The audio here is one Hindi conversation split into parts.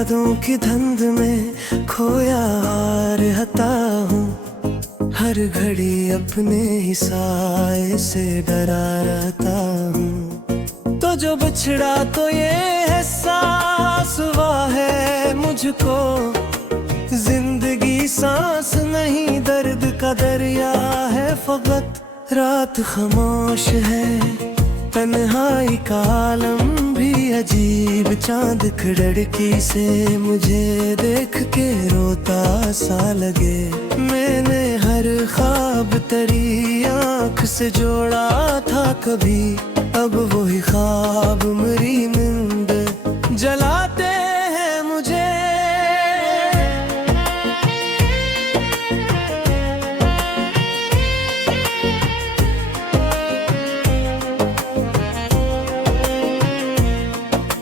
यादों की धुंध में खोया रहता हूँ। हर घड़ी अपने ही साए से डरा रहता हूँ। तो जो बिछड़ा तो ये एहसास हुआ है मुझको, जिंदगी सांस नहीं दर्द का दरिया है फकत। रात खामोश है, तन्हाई का आलम भी अजीब। चांद खिड़की से मुझे देख के रोता सा लगे। मैंने हर ख्वाब तेरी आँख से जोड़ा था कभी, अब वही ख्वाब मेरी नींद जलाते हैं मुझे।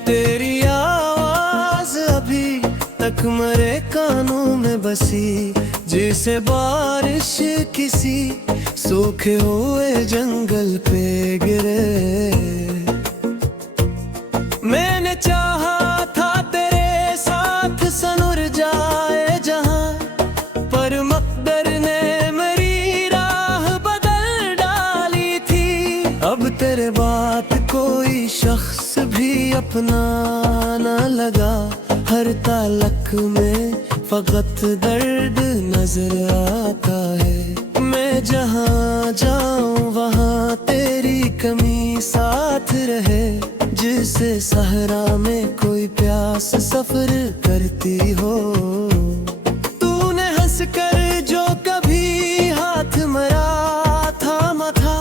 तेरी आवाज अभी तक मेरे कानों में बसी, जैसे बारिश किसी सूखे हुए जंगल पे गिरे। मैंने चाहा था तेरे साथ सनुर जाए जहां, पर मकदर ने मेरी राह बदल डाली थी। अब तेरे बात कोई शख्स भी अपना न लगा, हर तालक में फकत दर्द नजर आता है। मैं जहाँ जाऊँ वहाँ तेरी कमी साथ रहे, जिसे सहरा में कोई प्यास सफर करती हो। तूने हंस कर जो कभी हाथ मेरा थामा था,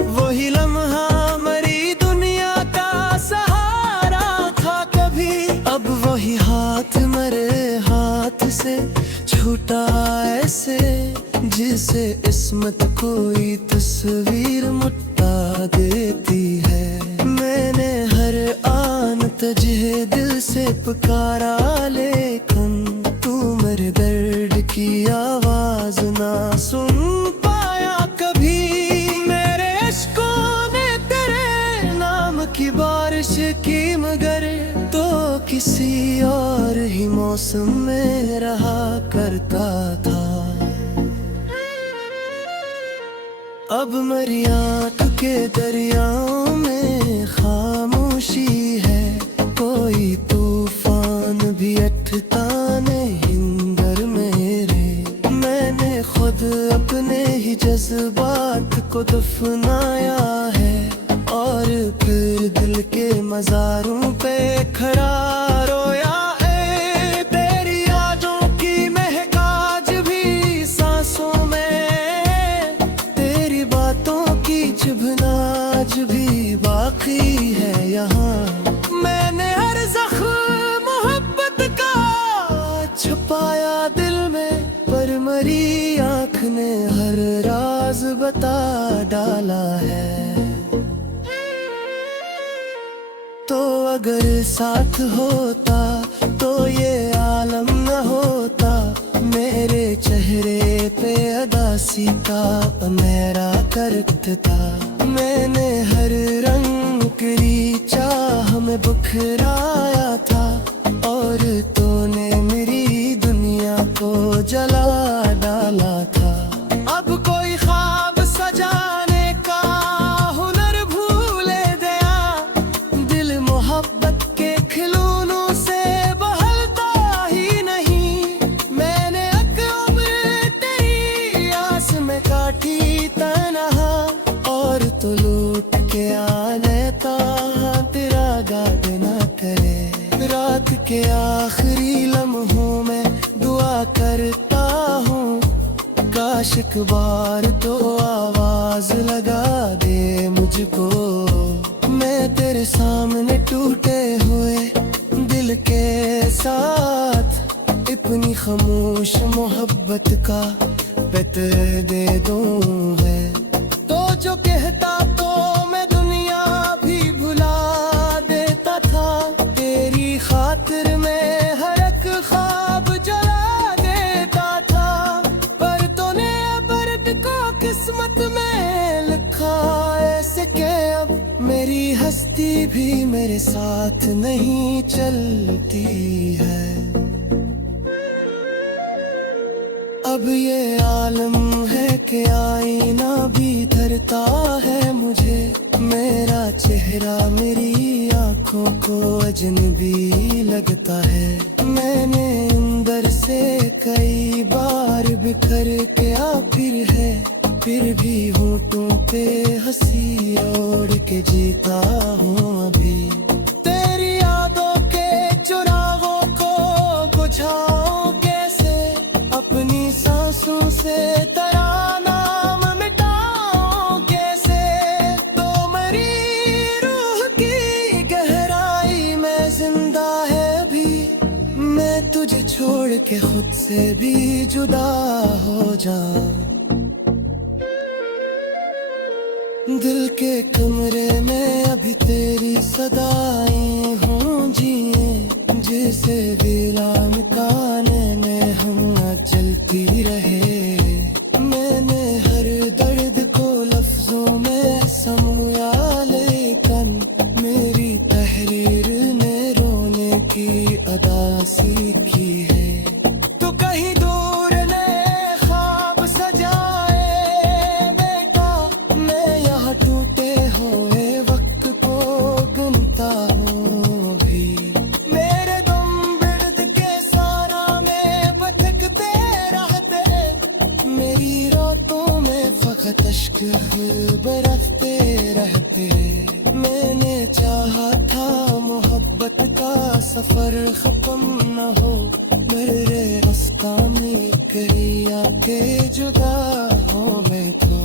वही लम्हा मेरी दुनिया का सहारा था कभी। अब वही हाथ मेरे हाथ से छूटा ऐसे, जिसे इस्मत कोई तस्वीर मुट्टा देती है। मैंने हर आन तुझे दिल से पुकारा, लेकिन तू मेरे दर्द की आवाज ना सुन पाया कभी। मेरे इश्कों ने तेरे नाम की बारिश की, मगर तो किसी और ही मौसम में रहा करता था। अब मेरी आँख के दरियाओं में खामोशी है, कोई तूफान भी अटता नहीं दर मेरे। मैंने खुद अपने ही जज्बात को दफनाया है, और फिर दिल के मज़ारों पे खड़ा रोया है। तेरी यादों की महक आज भी सांसों में, तेरी बातों की चुभना आज भी बाकी है यहाँ। मैंने हर ज़ख्म मोहब्बत का छुपाया दिल में, पर मेरी आँख ने हर राज बता डाला है। तो अगर साथ होता तो ये आलम न होता, मेरे चेहरे पे अदासी का मेरा करत था। मैंने हर रंग की चाह में बुखराया था, और तूने मेरी दुनिया को जला डाला था। अब कोई ख्वाब सजाने का हुनर भूले गया, दिल मोहब्बत के खिलौनों से बहलता ही नहीं। मैंने उम्र तेरी आस में काटी तन्हा, और तो लूट के आ लेता तेरा गाद न करे। रात के आखिरी लम्हों में दुआ करता हूँ, काश एक बार तो आवाज लगा दे मुझको। मैं तेरे सामने टूटे हुए दिल के साथ इतनी खामोश मोहब्बत का बेहतर दे दूं है। तो जो कहता तो मैं दुनिया भी भुला देता था, तेरी खातिर में हर एक ख्वाब जला देता था। पर तूने बर्द को किस्मत में लिखा ऐसे के अब मेरी हस्ती भी मेरे साथ नहीं चलती है। अब ये आलम है कि आईना भी धरता है मुझे। मेरा चेहरा मेरी आंखों को अजनबी लगता है। मैंने अंदर से कई बार बिखर के फिर है, फिर भी होठों पे हंसी ओढ़ के जीता हूँ अभी। तेरी यादों के चुराहों को बुझाऊं कैसे, अपनी सांसों से तेरा नाम मिटाऊं कैसे। तो मेरी रूह की गहराई में जिंदा है अभी, मैं तुझे छोड़ के खुद से भी जुदा हो जाऊं। दिल के कमरे में अभी तेरी सदाएं हों जिए, जिसे विलाम काने में हम न चलती रहे। मैंने हर दर्द को लफ्जों में समूया, लेकिन मेरी तहरीर ने रोने की अदा सीखी है। तो कहीं दूर ने ख्वाब सजाए बेटा, मैं यहाँ टूटे हुए वक्त को गिनता हूँ भी। मेरे दम बिर्द के सारा में भटकते रहते, मेरी रातों में फकत अश्क बरसते रहते। मैंने चाहा था मोहब्बत का सफर खत्म न हो, मेरे मस्तानी कहीं आके जुदा हो मैं तो।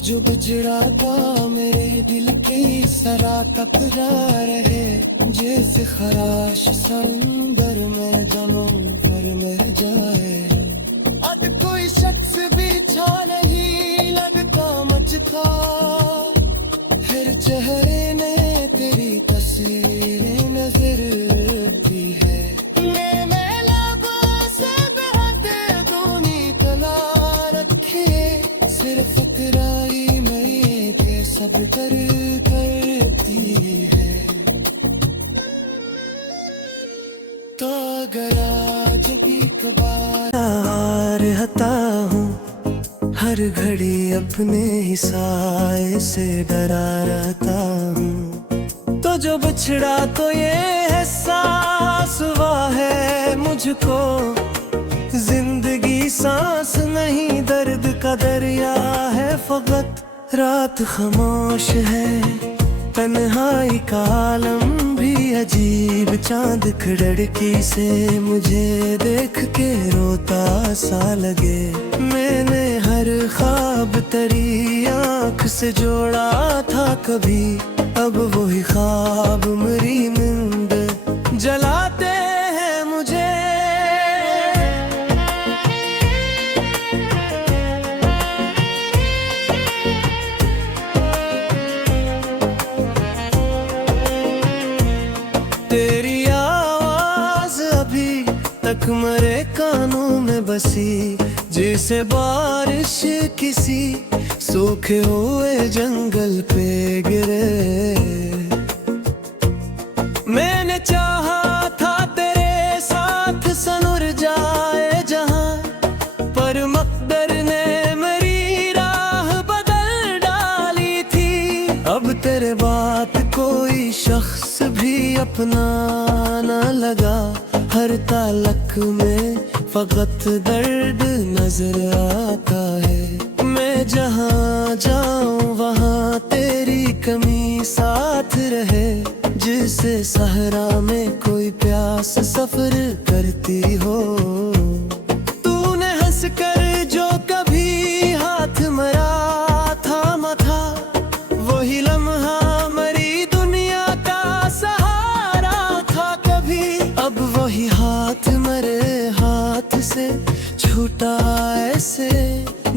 जो बिछड़ा था मेरे दिल की सरा टकरा रहे, जैसे खराश समंदर में जन्म भर में जाए। अब कोई शख्स बिछा नहीं लगता मचता, फिर चेहरे ने तेरी तस्वीर नजर की है। मैंने लबों से बहते दूनी तला रखे, सिर्फ तेरा ही मैं के सब कर करती है। तो अगर आज भी कबार हता हूँ, हर घड़ी अपने ही साए से डरा रहता हूँ। तो जो बिछड़ा तो ये एहसास हुआ है मुझको, जिंदगी सांस नहीं दर्द का दरिया है फकत। रात खामोश है, तन्हाई का आलम भी अजीब, चांद खिड़की से मुझे देख के रोता सा लगे। मैंने हर ख्वाब तेरी आँख से जोड़ा था कभी, अब वही ख्वाब मेरी नींद जलाते हैं मुझे। तेरी आवाज अभी तक मेरे कानों में बसी, जैसे बारिश किसी सूखे हुए जंगल पे गिरे। मैंने चाहा था तेरे साथ सनुर जाए जहां, पर मकदर ने मेरी राह बदल डाली थी। अब तेरे बात कोई शख्स भी अपना न लगा, हर तालक में फकत दर्द नजर आता है। मैं जहाँ जाऊँ वहाँ तेरी कमी साथ रहे, जिसे सहरा में कोई प्यास सफर करती हो। तूने हंस कर जो कभी हाथ मरा थामा था, वही लम्हा मरी दुनिया का सहारा था कभी। अब वही हाथ मरे हाथ से छूटा ऐसे,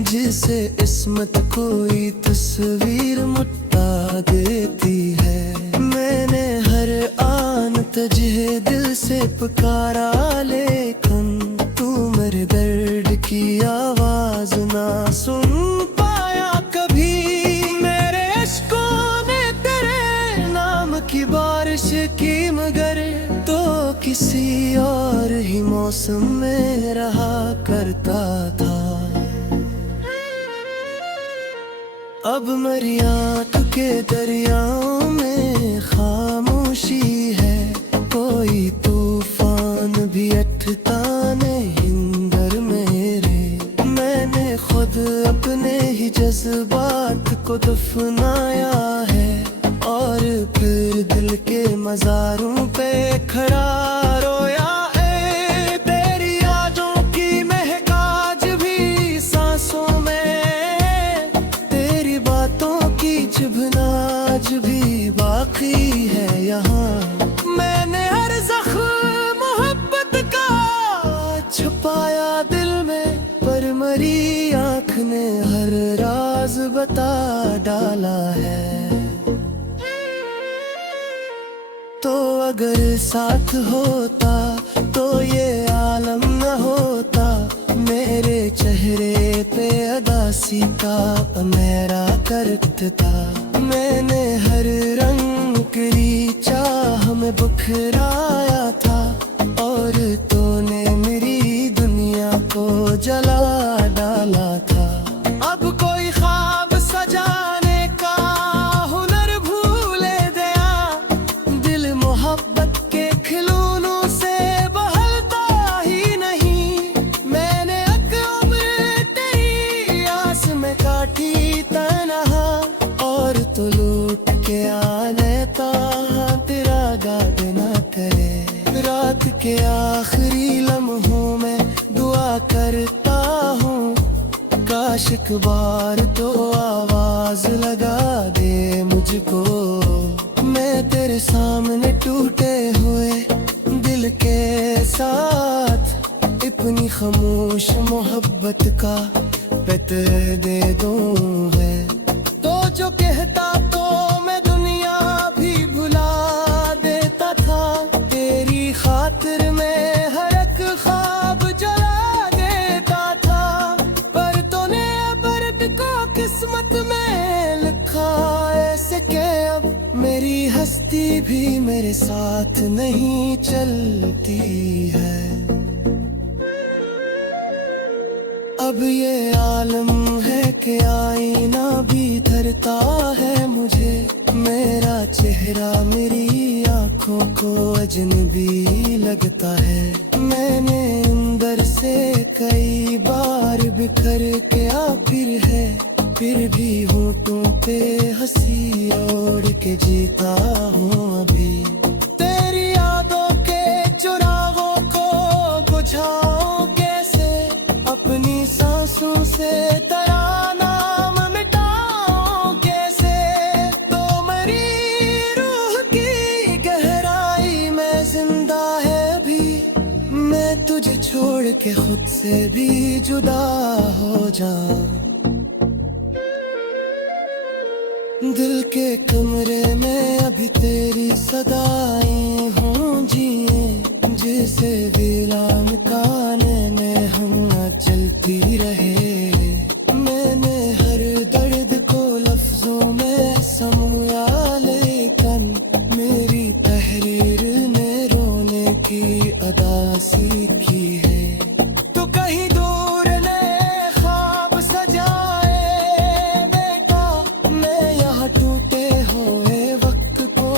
जिसे इस्मत कोई तस्वीर मुट्टा देती है। मैंने हर आन तुझे दिल से पुकारा, लेकिन तू मेरे दर्द की आवाज ना सुन पाया कभी। मेरे इश्कों ने की मगर तो किसी और ही मौसम में रहा करता था। अब मेरी आँख के दरियाओं में खामोशी है, कोई तूफान भी अटता नहीं अंदर मेरे। मैंने खुद अपने ही जज्बात को दफनाया है और फिर दिल के मज़ारों पे खड़ा रोया है। तेरी यादों की महक आज भी सांसों में, तेरी बातों की चुभन आज भी बाकी है यहाँ। मैंने हर ज़ख्म मोहब्बत का छुपाया दिल में, पर मरी आँख ने हर राज बता डाला है। तो अगर साथ होता तो ये आलम न होता, मेरे चेहरे पे अदासी का मेरा करत था। मैंने हर रंग की चाह में बुखराया था और तूने मेरी दुनिया को जला डाला था। अब कोई ख्वाब सजाने का हुनर भूले गया, दिल मोहब्बत के खिलौनों से बहलता ही नहीं। मैंने उम्र तेरी आस में काटी तन्हा, और तो लूट के आने ता तेरा दाद न करे। रात के आखिरी लम्हों में दुआ करता हूँ, काश एक बार तो आवाज लगा दे मुझको। मैं तेरे सामने टूटे हुए दिल के साथ अपनी खामोश मोहब्बत का पैतर दे दूं है। तो जो कहता तो मैं दुनिया भी भुला देता था, तेरी खातिर मैं हर एक ख्वाब जला देता था। पर तूने बर्द को किस्मत में लिखा ऐसे के अब मेरी हस्ती भी मेरे साथ नहीं चलती है। अब ये आलम है कि आईना भी धरता है मुझे, मेरा चेहरा मेरी आंखों को अजनबी लगता है। मैंने अंदर से कई बार बिखर के फिर है, फिर भी होठों पे हंसी ओढ़ के जीता हूँ अभी। तेरी यादों के चुरागों को बुझाऊं कैसे, अपनी सांसों से तेरा नाम मिटाऊं कैसे। तो मेरी रूह की गहराई में जिंदा है भी, मैं तुझे छोड़ के खुद से भी जुदा हो जाऊं। दिल के कमरे में अभी तेरी सदाएं हों जिए, जिसे विलाम काने ने हम न चलती रहे। मैंने हर दर्द को लफ्जों में समूया, लेकिन मेरी तहरीर ने रोने की अदा सीखी है। तो कहीं दूर ने ख्वाब सजाए बेटा, मैं यहाँ टूटे हुए वक्त को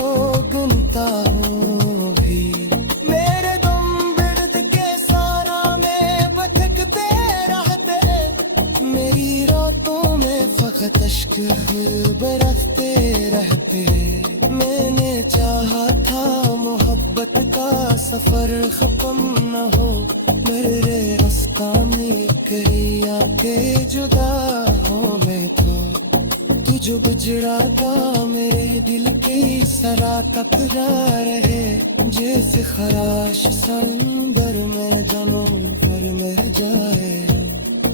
गिनता हूँ भी। मेरे दम बिर्द के सारा में भटकते रहते, मेरी रातों में फकत अश्क बरसते रहते। मैंने चाहा था मोहब्बत का सफर खत्म न हो, मेरे अस्कामी कहीं आके जुदा हो मैं तो। तू जो गुजरा था मेरे दिल की सरा टकरा रहे, जैसे खराश संबर में जन्म पर मर जाए।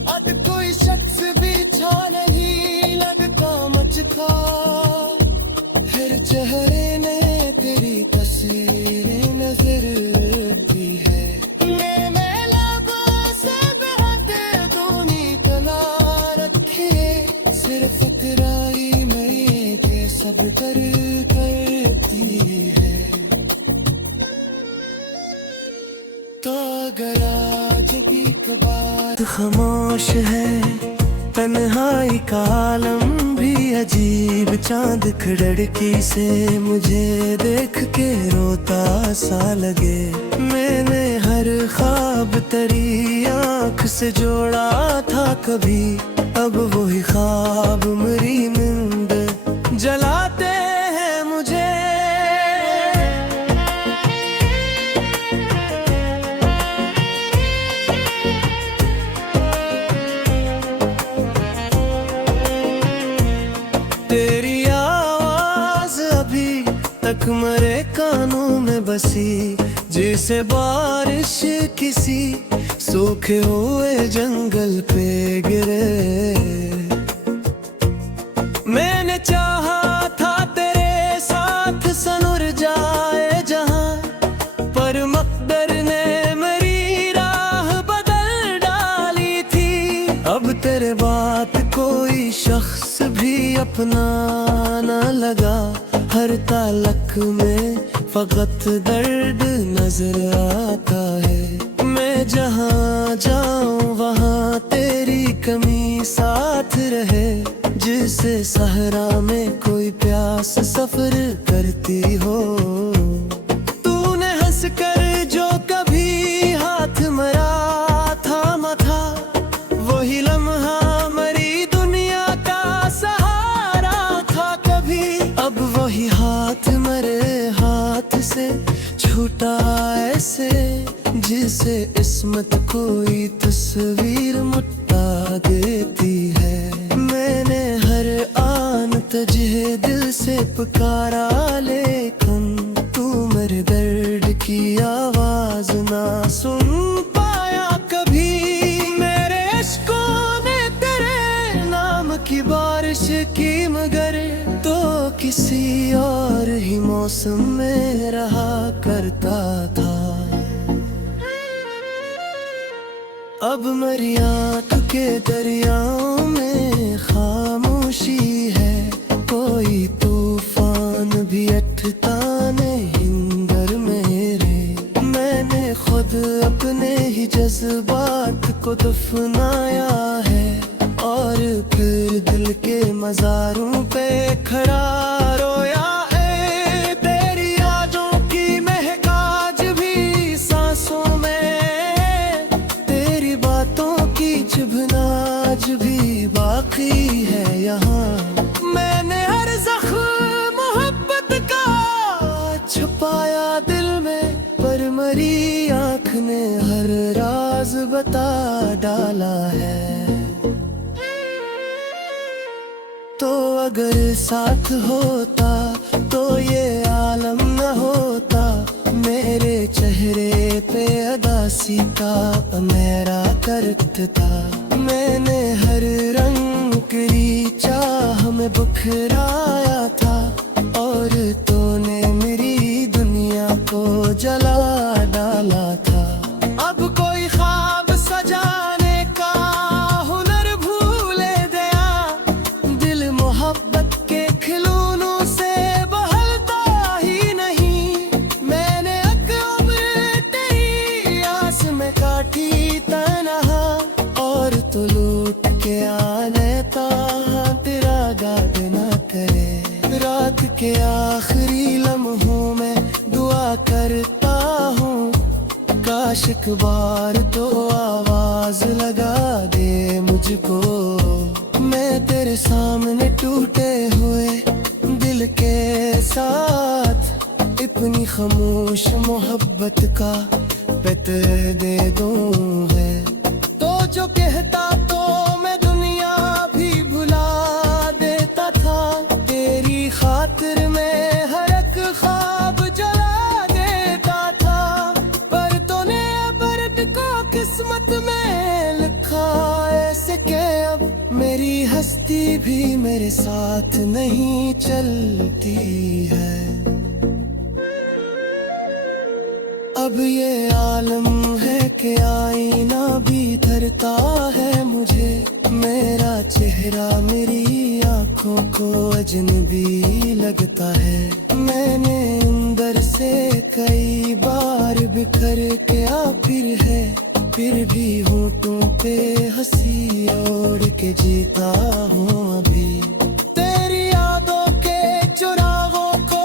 अब कोई शख्स भी छा नहीं लगता मुझको, फिर चेहरे ने तेरी तस्वीर नजर की है। मैं लबों से बात दूनी तला रखे, सिर्फ तेरा ही मैं के सब कर करती है। खामोश है, तन्हाई का आलम भी अजीब। चांद खिड़की से मुझे देख के रोता सा लगे। मैंने हर ख्वाब तेरी आँख से जोड़ा था कभी, अब वही ख्वाब मेरी नींद जलाते हैं मुझे। तेरी आवाज अभी तक मेरे कानों में बसी, जैसे बारिश किसी सूखे हुए जंगल पे गिरे। मैंने चाहा था तेरे साथ सनुर जाए जहां, पर मकदर ने मेरी राह बदल डाली थी। अब तेरे बात कोई शख्स भी अपना न लगा, हर तालक में फकत दर्द नजर आता है। मैं जहाँ जाऊँ वहाँ तेरी कमी साथ रहे, जिसे सहरा में कोई प्यास सफर करती हो। तूने हंस कर जो कभी हाथ मेरा थामा था, वही लम्हा मेरी दुनिया का सहारा था कभी। अब वही हाथ मेरे हाथ से छूटा ऐसे, जिसे इस्मत कोई तस्वीर मुट्टा देती है। मैंने हर आन तुझे दिल से पुकारा, लेकिन तू मेरे दर्द की आवाज ना सुन पाया कभी। मेरे इश्कों ने तेरे नाम की बारिश की, मगर तो किसी और ही मौसम में रहा करता था। अब मेरी आँख के दरियाओं में खामोशी है, कोई तूफान भी अटता नहीं घर मेरे। मैंने खुद अपने ही जज्बात को दफनाया है, और फिर दिल के मज़ारों पे खड़ा रोया है। तेरी यादों की महक आज भी सांसों में, चुभना आज भी बाकी है यहाँ। मैंने हर ज़ख्म मोहब्बत का छुपाया दिल में, पर मेरी आँख ने हर राज बता डाला है। तो अगर साथ होता तो ये आलम न होता, मेरे चेहरे पे अदासी का मेरा दर्द था। मैंने हर रंग की चाह में बुखराया था, और तूने मेरी दुनिया को जला डाला था। अब कोई ख्वाब सजाने का हुनर भूले गया, दिल मोहब्बत के खिलौनों से बहलता ही नहीं। मैंने अक्ल तेरी आस में काटी तन्हा, और तो लूट के आने ता तेरा गाद न करे। रात के आखिरी लम्हों में दुआ करता हूँ, काश एक बार तो आवाज लगा दे मुझको। मैं तेरे सामने टूटे हुए दिल के साथ इतनी खामोश मोहब्बत का बेहतर दे दूं है। तो जो कहता तो मैं दुनिया भी भुला देता था, तेरी खातिर मैं हर एक ख्वाब जला देता था। पर तूने बर्द को किस्मत में लिखा ऐसे के अब मेरी हस्ती भी मेरे साथ नहीं चलती है। अब ये आलम है कि आईना भी धरता है मुझे, मेरा चेहरा मेरी आंखों को अजनबी लगता है। मैंने अंदर से कई बार बिखर के फिर है फिर भी होठों पे हंसी ओढ़ के जीता हूँ अभी। तेरी यादों के चुराहों को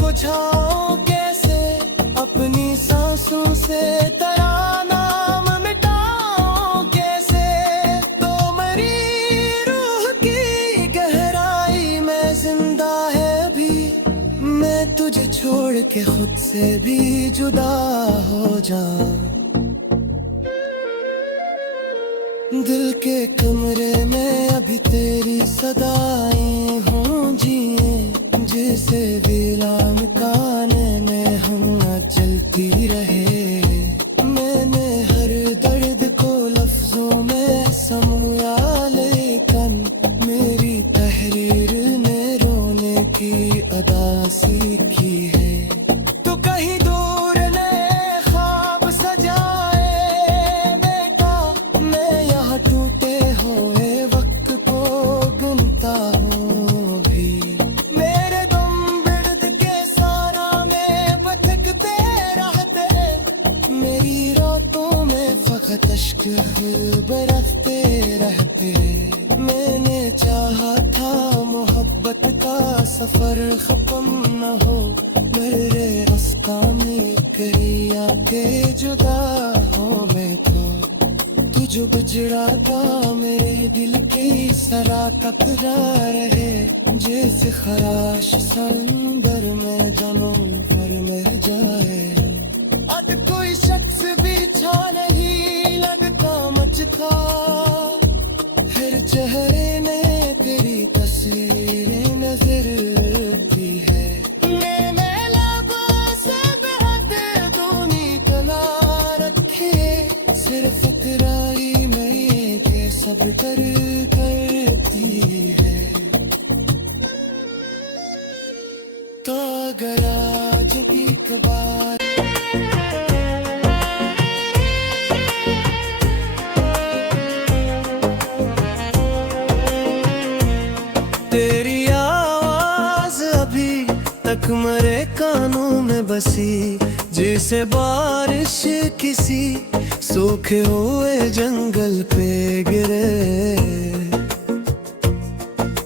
बुझाऊं कैसे, अपनी सांसों से तेरा नाम मिटाऊं कैसे। तो मेरी रूह की गहराई में जिंदा है भी, मैं तुझे छोड़ के खुद से भी जुदा हो जाऊं। दिल के कमरे में अभी तेरी सदाएं हों जिए, जिसे वीरान खाने में हम न चलती रहे। मैंने हर दर्द को लफ्जों में समूया, लेकिन मेरी तहरीर ने रोने की अदा सीखी है। तो कहीं दूर ने ख्वाब सजाए बेटा, मैं यहाँ टूटे हुए वक्त को गिनता हूँ भी। मेरे दम बिर्द के सारा में भटकते रहते, मेरी रातों में फकत अश्क बरसते रहते। मैंने चाहा था मोहब्बत का सफर खत्म न हो, मेरे अस्कामी कहीं आके जुदा हो मैं तो। तू जो बिछड़ा था मेरे दिल की सरा टकरा रहे, जैसे खराश समंदर में जमो पर मर जाए। अब कोई शख्स भी छा नहीं लगता मुझका, हर चेहरे ने तेरी तस्वीरें नजर की है। मैंने लबों से बेहद दूनी तला रखे, सिर्फ इतराई में ये के सब करती है। तो अगर आज भी कबार तेरी आवाज अभी तक मेरे कानों में बसी, जैसे बारिश किसी सूखे हुए जंगल पे गिरे।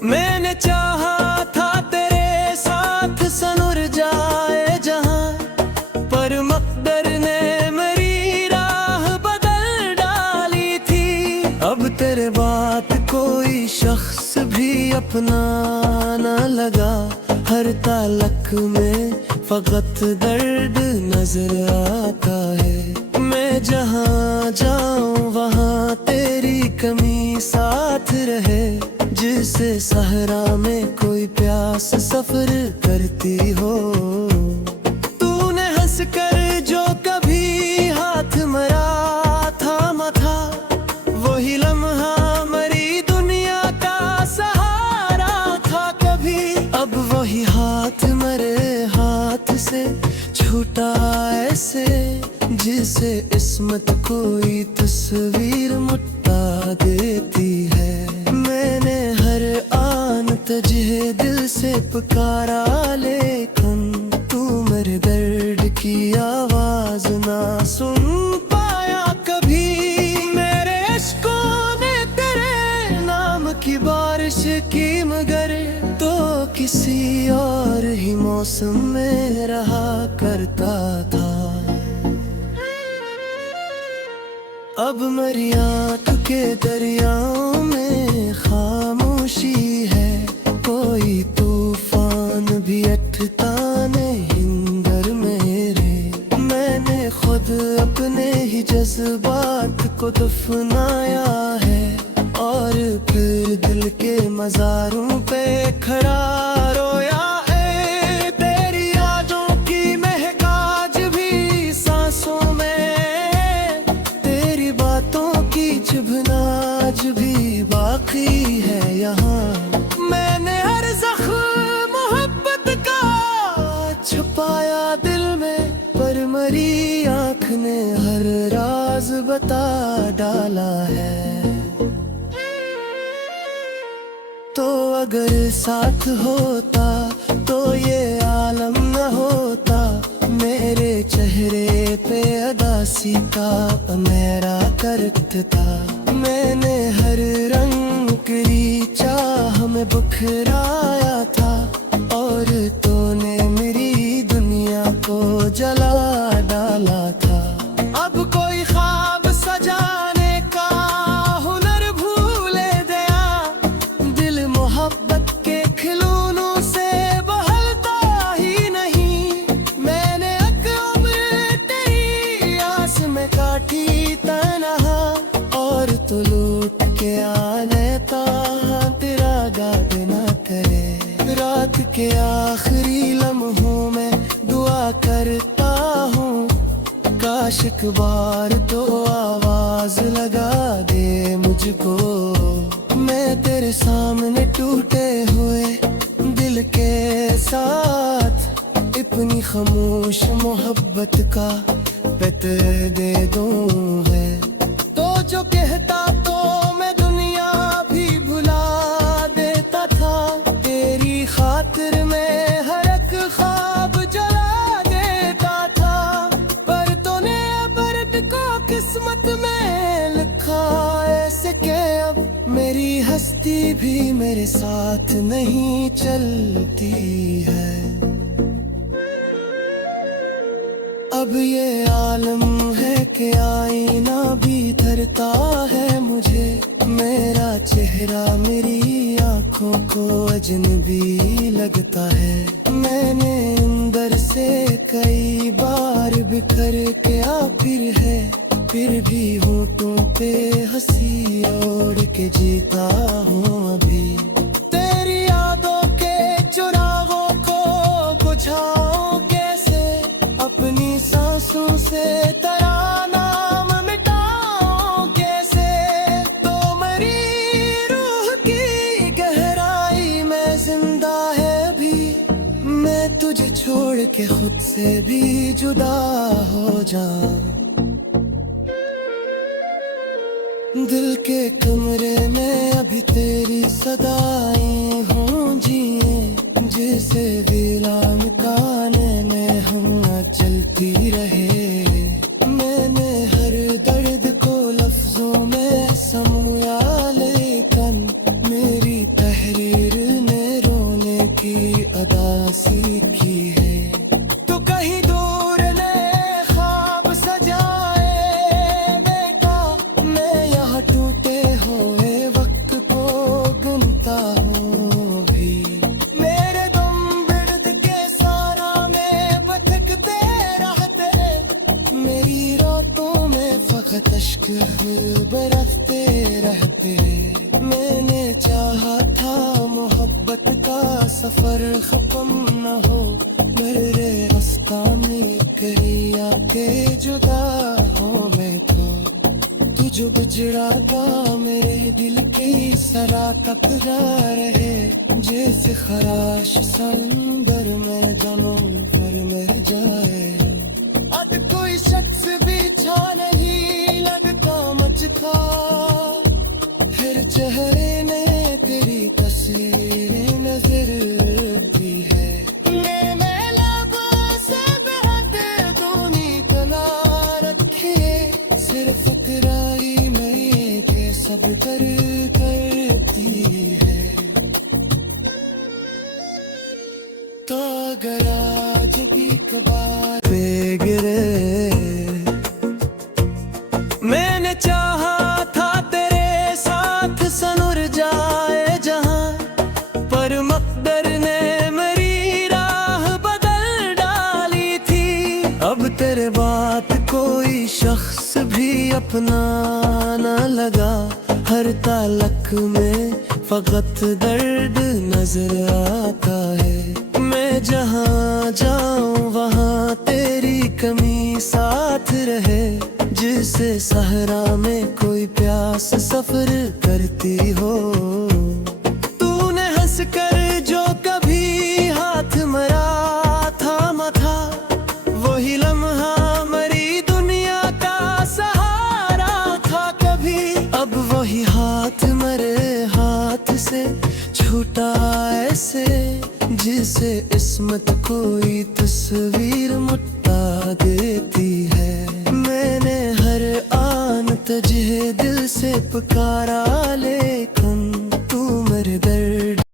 मैंने चाहा था तेरे साथ सनुर जाए जहां, पर मकदर ने मेरी राह बदल डाली थी। अब तेरे बात कोई शख्स भी अपना न लगा, हर तालक में फकत दर्द नजर आता है। मैं जहाँ जाऊँ वहाँ तेरी कमी साथ रहे, जिसे सहरा में कोई प्यास सफर करती हो। तूने हंस कर जो कभी हाथ मरा थामा था, वही लम्हा मरी दुनिया का सहारा था कभी। अब वही हाथ मरे हाथ से छूटा ऐसे, जिसे इस्मत कोई तस्वीर मुट्टा देती है। मैंने हर आन तुझे दिल से पुकारा, लेकिन तू मेरे दर्द की आवाज ना सुन पाया कभी। मेरे इश्कों ने तेरे नाम की बारिश की, मगर तो किसी और ही मौसम में रहा करता था। अब मेरी आँख के दरियाओं में खामोशी है, कोई तूफान भी अटता नहीं दर मेरे। मैंने खुद अपने ही जज्बात को दफनाया है, और फिर दिल के मज़ारों पे खड़ा रोया है। तेरी यादों की महक आज भी सांसों में, तेरी बातों की चुभना आज भी बाकी है यहाँ। मैंने हर ज़ख्म मोहब्बत का छुपाया दिल में, पर मरी आँख ने हर राज बता डाला है। तो अगर साथ होता तो ये आलम न होता, मेरे चेहरे पे अदासी किसी का मेरा करता। मैंने हर रंग की चाह में बुखराया था, और तूने मेरी दुनिया को जला डाला था। अब कोई ख्वाब सजाने का हुनर भूले गया, दिल मोहब्बत के खिलौनों से बहलता ही नहीं। मैंने अब तेरी आस में काटी तन्हा, और तू लूट के आने ता तेरा गाद ना करे। रात के आखिरी लम्हों में दुआ करता हूँ, काश एक बार तो आवाज लगा दे मुझको। मैं तेरे सामने टूटे हुए दिल के साथ अपनी खामोश मोहब्बत का पत्र दे दूं है। तो जो कहता तो मैं दुनिया भी भुला देता था, तेरी खातिर मैं हर एक ख्वाब जला देता था। पर तूने दर्द को किस्मत में लिखा ऐसे के अब मेरी हस्ती भी मेरे साथ नहीं चलती है। अब ये आलम है कि आईना भी धरता है मुझे। मेरा चेहरा मेरी आंखों को अजनबी लगता है। मैंने अंदर से कई बार बिखर के फिर है, फिर भी होठों पे हंसी ओढ़ के जीता हूँ अभी। तेरी यादों के चुरागों को बुझाऊं कैसे, अपनी सांसों से तेरा नाम मिटाऊं कैसे। तो मेरी रूह की गहराई में जिंदा है अभी, मैं तुझे छोड़ के खुद से भी जुदा हो जाऊं। दिल के कमरे में अभी तेरी सदाएं हों जिए, जिसे विलाम काने में हम चलती रहे। मैंने हर दर्द को लफ्जों में समूया, लेकिन मेरी तहरीर ने रोने की अदा सीखी है। तो कहीं दूर ने ख्वाब सजाए बेटा, मैं यहाँ टूटे हुए वक्त को गिनता हूँ भी। मेरे दम बिर्द के सारा में भटकते रहते, मेरी रातों में फकत अश्क बरसते रहते। मैंने चाहा था मोहब्बत का सफर खत्म न हो, मेरे मस्तानी कहीं आके जुदा हो मैं तो। तू जो बिछड़ा था मेरे दिल की सरा तकरा रहे, जैसे खराश संबर में जनो पर मिल जाए। अब कोई शख्स बिछा नहीं लगता मुझको, फिर चेहरे ने तेरी तस्वीर नजर की है। मैंने लबों से बहते दूनी तला रखिए, सिर्फ तेरा ही मैं के सब करती है। तो अगर आज भी कबार पे गिरे, मैंने चाहा था तेरे साथ सनुर जाए जहां, पर मकदर ने मेरी राह बदल डाली थी। अब तेरे बात कोई शख्स भी अपना न लगा, हर तालक में फकत दर्द नजर आता है। मैं जहाँ जाऊँ वहाँ तेरी कमी साथ रहे, जिसे सहरा में कोई प्यास सफर करती हो। तूने हंस कर जो कभी हाथ मरा थामा था, वही लम्हा मरी दुनिया का सहारा था कभी। अब वही हाथ मरे हाथ से छूटा ऐसे, जिसे इस्मत कोई तस्वीर मुट्टा देती है। मैंने तुझे दिल से पुकारा लेकिन तू मेरे दर्द